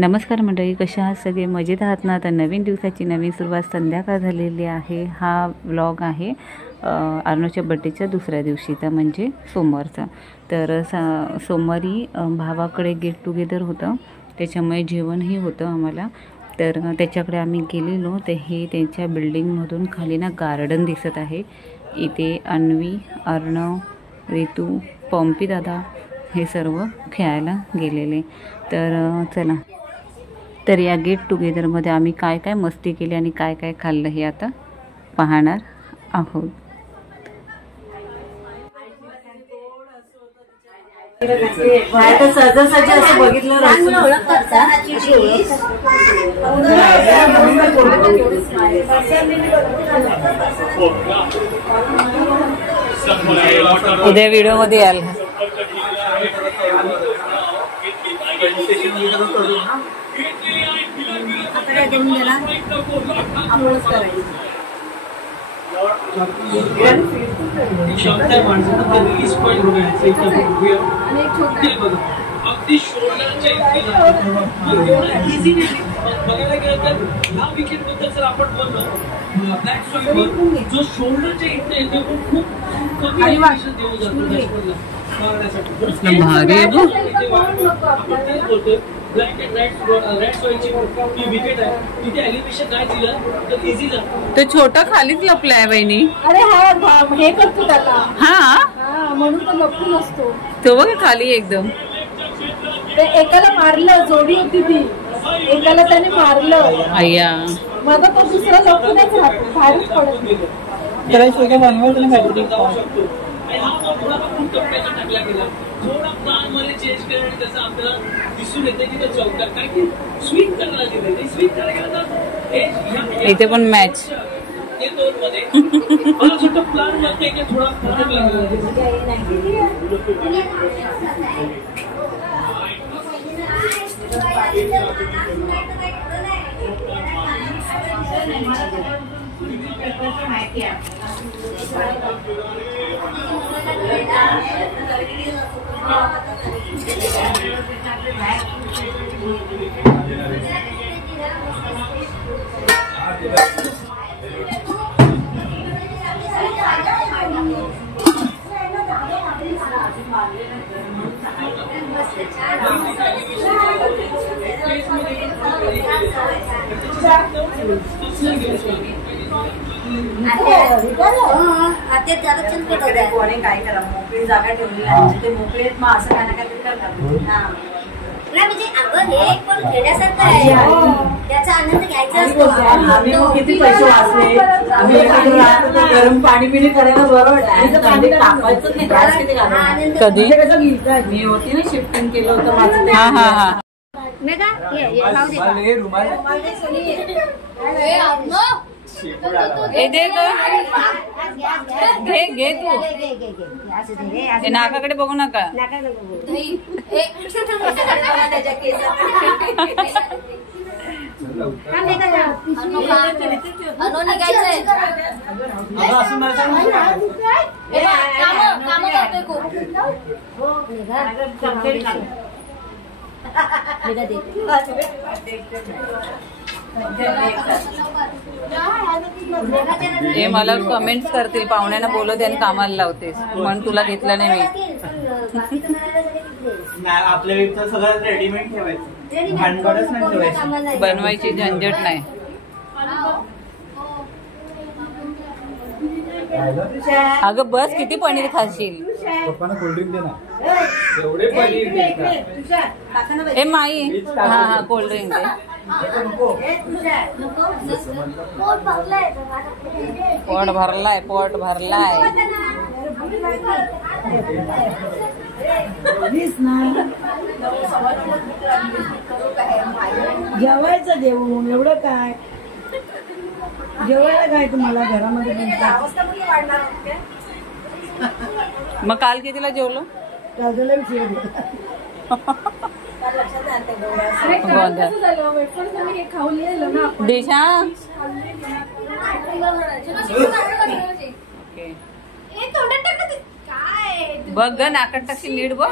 नमस्कार मंडळी, कशा आहात सगळे? मजेत आहात ना? आता नवीन दिवसाची नवीन सुरुवात संध्याकाळ झालेली आहे. हा व्लॉग आहे अर्णवच्या बड्डेच्या दुसऱ्या दिवशीचा, म्हणजे सोमवारचा. तर सोमवारी भावाकडे गेट टुगेदर होतं, त्याच्यामुळे जेवणही होतं आम्हाला. तर त्याच्याकडे आम्ही गेलेलो. ते हे त्यांच्या बिल्डिंगमधून खाली ना गार्डन दिसत आहे. इथे अन्वी, अर्णव, रितू, पॉम्पी दादा हे सर्व खेळायला गेलेले. तर चला, तर या गेट टुगेदरमध्ये आम्ही काय काय मस्ती केली आणि काय काय खाल्लं हे आता पाहणार आहोत. उद्या व्हिडिओ मध्ये याल. अगदी शोल्डरच्या इझी बघायला गेलं तर ह्या विकेट बद्दल जर आपण बोललो, ब्लॅक स्टॉईवर जो शोल्डरच्या इथे येतो खूप कमी ऍक्शन देऊ जातो ब्लॅक अँड रेड सॉईलची ती विकेट आहे, तिथे एलिव्हेशन नाही दिलं तर इझी जातो. तो छोटा खालीच लपलाय बहिणी. अरे हा हे करतो त्याला. हा म्हणून तो लपून असतो. तो बघ खाली एकदम. ते एकाला मारलं, जोडी होती ती, एकाला त्याने मारलं. अय्या, मग तो दुसरा लपूनच राहतो, बाहेरच पडत नाही. त्याला सगळं बनवायचं नाही जाऊ शकतो. आणि हा बॉल थोडा खूप टप्प्याचा टाकला गेला, थोडा प्लॅन मध्ये चेंज केला आणि त्याचा आपल्याला दिसून येते की ते चौकार काय की स्विंग करायला गेले नाही. स्विंग करायला गेला तर इथे पण मॅच ते दोन मध्ये मला छोटा प्लॅन मध्ये की थोडा फरक लागला. काय करा, मोकळी जागा ठेवली आहे ते मोकळे मग असं काय ना काहीतरी करतात. म्हणजे अगं हे पण खेळण्यासारखं आहे, त्याचा आनंद घ्यायचा असतो. आम्ही मग किती पैसे वाचले, आम्ही गरम पाणी पिणी करायला बरोबर तापायचं नाही. त्रास किती घालून कधी मी होती ना, शिफ्टिंग केलं होतं माझं. हा हा हा घे घे तू. नाकाकडे बघू नका. हे मला कमेंट्स करतील, पाहुण्यांना बोलवते आणि कामाला लावतेस म्हणून तुला घेतलं नाही मी. आपल्या इथं सगळं रेडीमेड ठेवायचं, भांडवलच नाही ठेवायचं, बनवायची झंझट नाही. अगं बस, किती पनीर खाशील? कोल्ड्रिंक दे ना. एवढे पनीर हे माई. हा हा कोल्ड्रिंक दे. पोट भरलाय, पोट भरलाय. जेवायचं जेवून एवढं काय, जेवायला काय तुम्हाला घरामध्ये. मग काल कितीला जेवलो? दिशा बघ ग, नाकात टाकशी नीट बघ.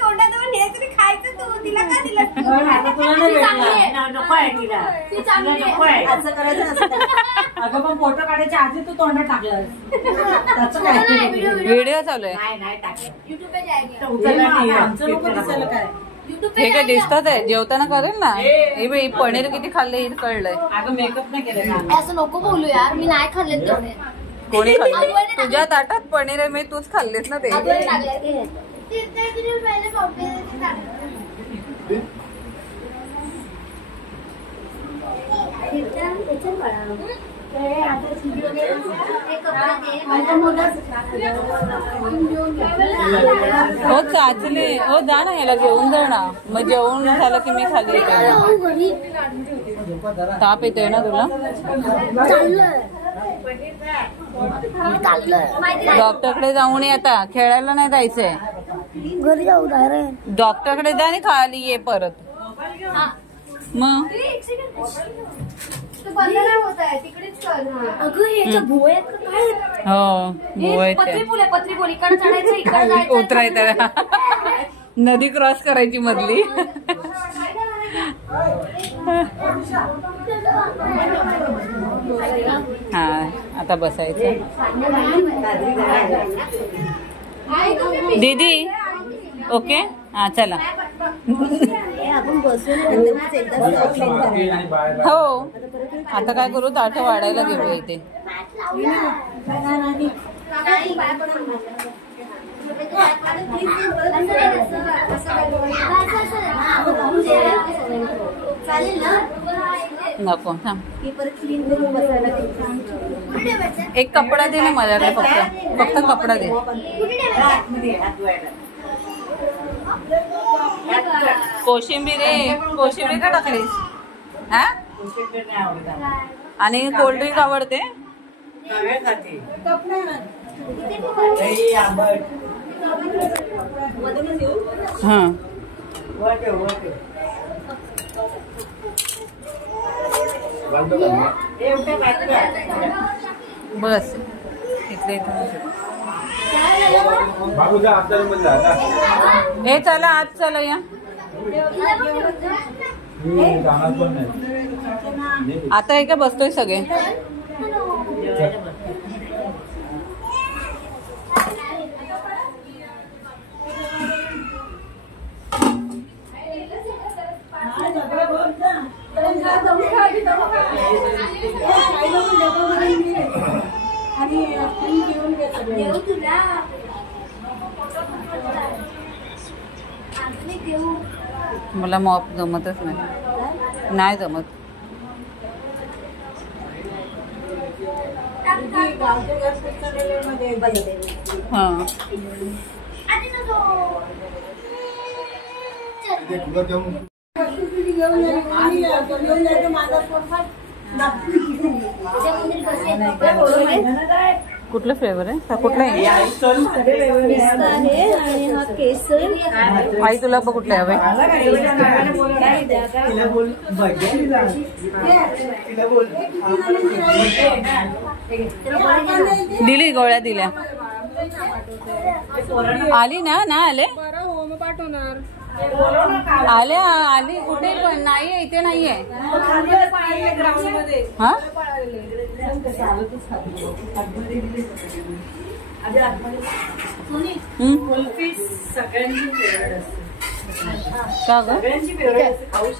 तोंडात खायचं तुला नाही भेटला नको आहे तिला ती चांगली आहे. नको आहे असं करायचं नसतं अगं पण फोटो काढायच्या आधी तू तोंडात टाकलं त्याचं काय व्हिडिओ चालू आहे. नाही टाकलं YouTube पे जाएगी. उचलला नाही आमचं नको दिसायला काय YouTube पे हे काय जाएगी. दिसतात आहे जेवताना करेल ना. हे बाई पनीर किती खाल्लं हे कळलंय. अगं मेकअप नाही केलं ना असं नको बोलू यार, मी नाही खाल्ले तेवढे. कोणी खाल्लं तुझ्या ताटात पनीर आहे मी तूच खाल्लीस ना ते. अगं टाकले. हो चाचले हो जा ना याला घेऊन जा ना मग जेवण झालं की मी खाली येते. ताप येतोय ना तुला. डॉक्टरकडे जाऊन ये आता खेळायला नाही जायचंय. घरी जाऊ डॉक्टरकडे जा आणि खाली ये परत. मग अगं ह्याच्या भुवया आहेत का काय? हो हे पत्री बोल आहे, पत्री बोल. इकडे चढायचं इकडे जायचं. उतरायचं नदी क्रॉस करायची मधली. हा आता बसायचं. दीदी ओके हा चला. आपण बसून हो आता काय करू ताट वाढायला घेऊया इथे. नको थांब. एक कपडा दे ना माझ्याकडे फक्त कपडा दे. कोशिंबीर कोशिंबीर का टाकलीस हा. आणि कोल्ड्रिंक आवडते. हा बस इथले हे चला आज चला या. आता हे काय बसतोय सगळे. मला मॉप जमतच नाही जमत. हा कुठलं फ्लेवर आहे कुठला आहे आई तुला कुठलं हवंय. दिली गोळ्या दिल्या. आली ना आले आले आली कुठे पण नाहीये इथे नाहीये. हा का ग खाऊ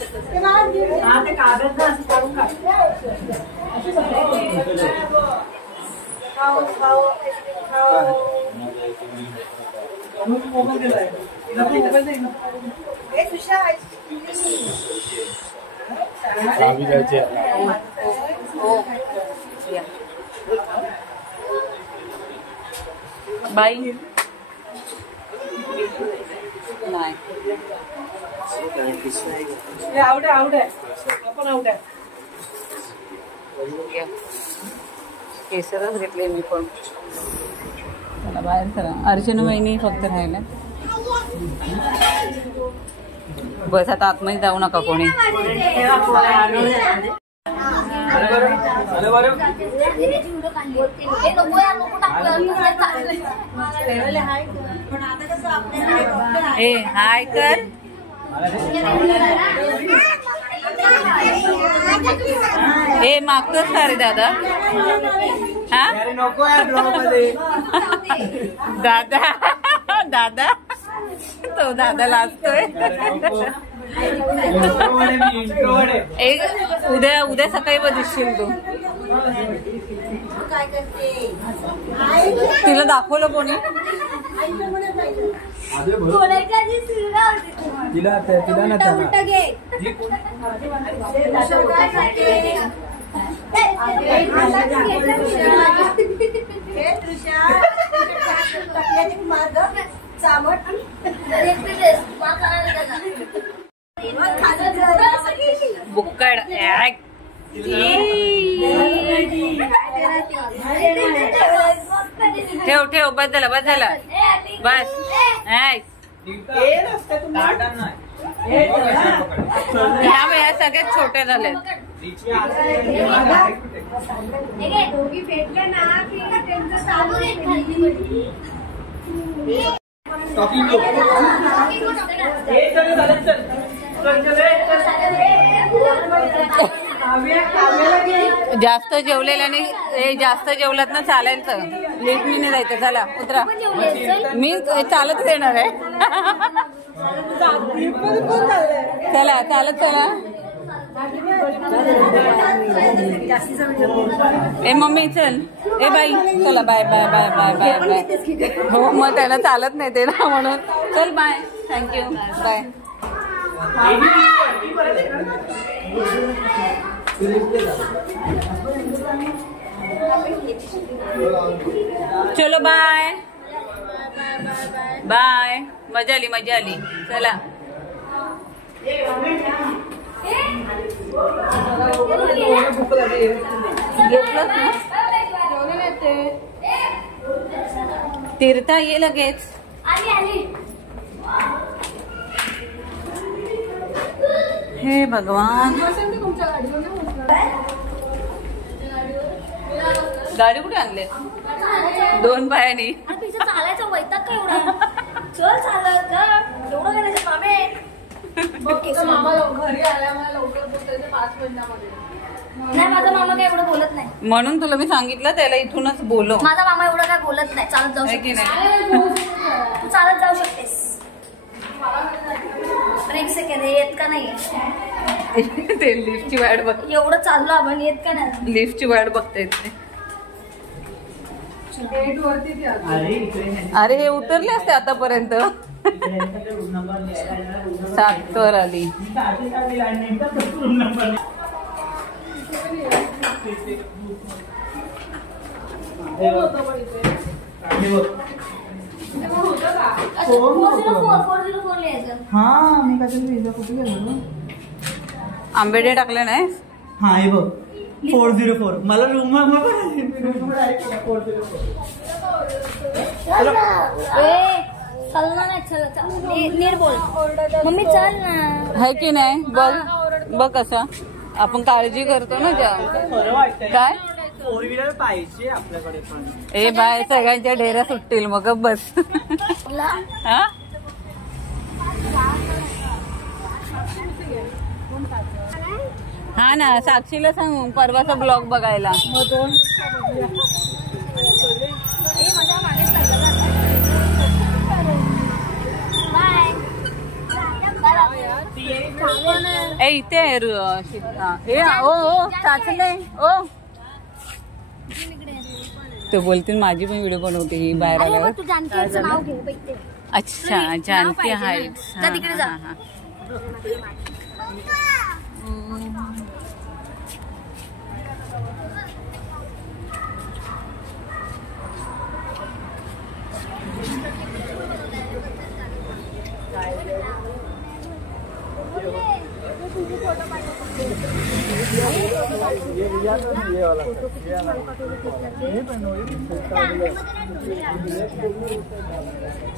बाई नाही आवडे आपण आवडे केसरच घेतले मी पण. चला बाहेर चला. अर्चना वहिनी फक्त राहिल्या. बस आता आतमध्ये जाऊ नका कोणी. ए हाय कर हे मागतोच का रे दादा? हा नको आहे ब्लॉग मध्ये. दादा दादा तो दादा लाजतोय. एक उद्या सकाळी बघशील तू. तिला दाखवलं कोणी? बुक्कड ठेव ठेव. बस झालं बस झालं बस. ह्या वेळा सगळ्यात छोट्या झाल्यात. दोघी भेटले ना की त्यांचं चालू जास्त जेवलेल्याने जास्त जेवलात ना चालायचं. लिफ्टनी नाही जायचं. चला उतरा. मी चालत येणार आहे. चला चालत चला. ए मम्मी चल. ए बाई चला bye bye bye bye bye bye. हो मग त्याला चालत नाही ते ना म्हणून. चल बाय. Thank you bye. चलो बाय बाय. मजा आली मजा आली. चला घेतलं ना. तीर्था ये लगेच. हे भगवान. गाडी कुठे आणले? 2 पायानी. चालायचं वैताग काय एवढा? चल चालत एवढं करायचं मामे. मामा घरी आल्या मला लवकर पोहोचायचं 5 मिनिटामध्ये. नाही माझा मामा काय एवढं बोलत नाही. म्हणून तुला मी सांगितलं त्याला इथूनच बोलव. माझा मामा एवढं काय बोलत नाही. चालत जाऊ की शकतेस. नाही? तू चालत जाऊ शकतेस. पण एक सेकंड येत का नाही? ते लिफ्टची वाट बघ. एवढं चाललो आपण येत का नाही? लिफ्टची वाट बघतायत ते. अरे हे उतरले असते आतापर्यंत. 7 वर आली. हा मी काय कुठे गेलो? आंबेडे टाकले नाही. हा हे बघ 404. मला रूम चल ना नाही. चल नीट बोल. मम्मी चल ना. है की नाही? बघ बघ कसं आपण काळजी करतो ना जाम. काय 4 व्हीलर पाहिजे आपल्याकडे पण. ए बाय सगळ्यांच्या डेऱ्या सुटतील मग बस. हा हा ना. साक्षीला सांग परवाचा ब्लॉग बघायला. ए इथे आहे ए ओ चाचले ओ. तो बोलतील माझी पण व्हिडिओ बनवते ही बाहेर आल्यावर. तू जानकीचं नाव घे बाई ते. अच्छा जानकी हाईट्स. जा तिकडे जा.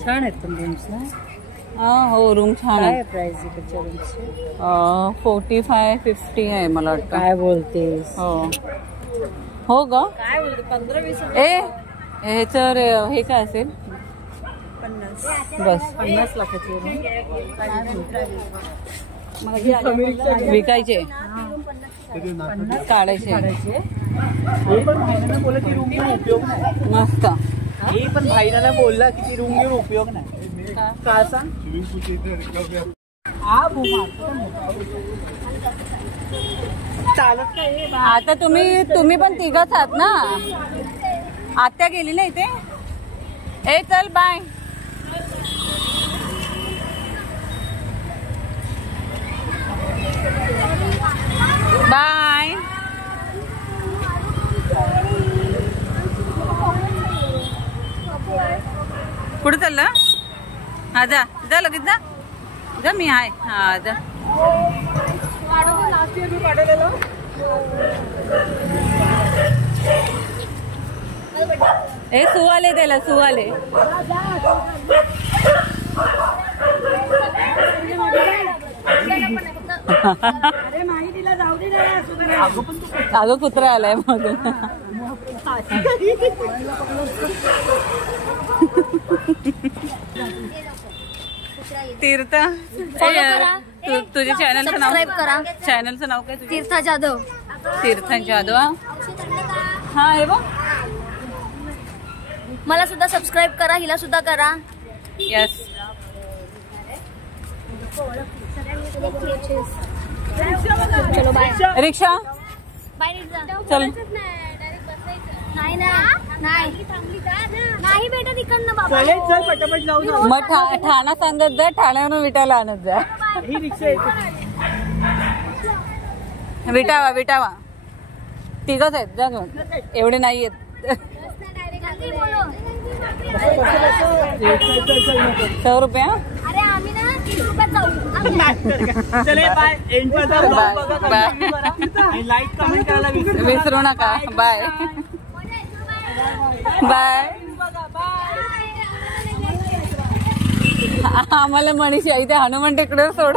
छान आहेत पण रूम्स ना. हा हो रूम छान आहे. प्राइस इकडच्या रूमची 45-50 आहे मला वाटतं. काय बोलतेस? हो हो ग. काय बोलते 15-20 ए ह्याचं हे काय असेल? बस 50 लाखाची विकायचे काढायचे पण भाईला बोला की रूम घेऊन उपयोग नाही. मस्त. हे पण भाईला बोलला की ती रूम घेऊन उपयोग नाही. का सांग हा चालत नाही. आता तुम्ही पण तिघच आहात ना. आत्या गेली ना इथे. ए चल बाय. बाय. कुठे चाललं? हा जा जा लगेच जा जा. मी आहे. हा जा. ए सुवाले त्याला सुवाले. अगं कुत्रा आलाय मग. तीर्थ तुझ्या चॅनलचं नाव करा. चॅनलचं नाव काय तुझं? तीर्थ जाधव. तीर्थ जाधव. हा हे बघ. मला सुद्धा सबस्क्राईब करा. हिला सुद्धा करा. यस. चलो बाय. रिक्षा बाय. चल. नाही नाही बेटा तिकडनं बाबा. चल पटापट जाऊ ना. मग ठाणा सांगत जा. ठाण्यावरून विटाला आणत जा. ही रिक्षा येते. विटावा तिघच आहेत जा घेऊन. एवढे नाही आहेत. 100 रुपये. अरे आम्ही ना 30 रुपयात जाऊ. चले bye. And bye. Like comment करायला विसरू नका. Bye bye. आम्हाला मनीषा इथे हनुमान टेकडीवर सोड.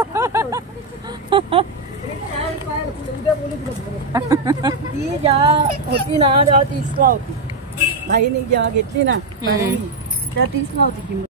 ती ज्या होती ना 30ला होती. भाईने जेव्हा घेतली ना त्या 30ला होती किंमत.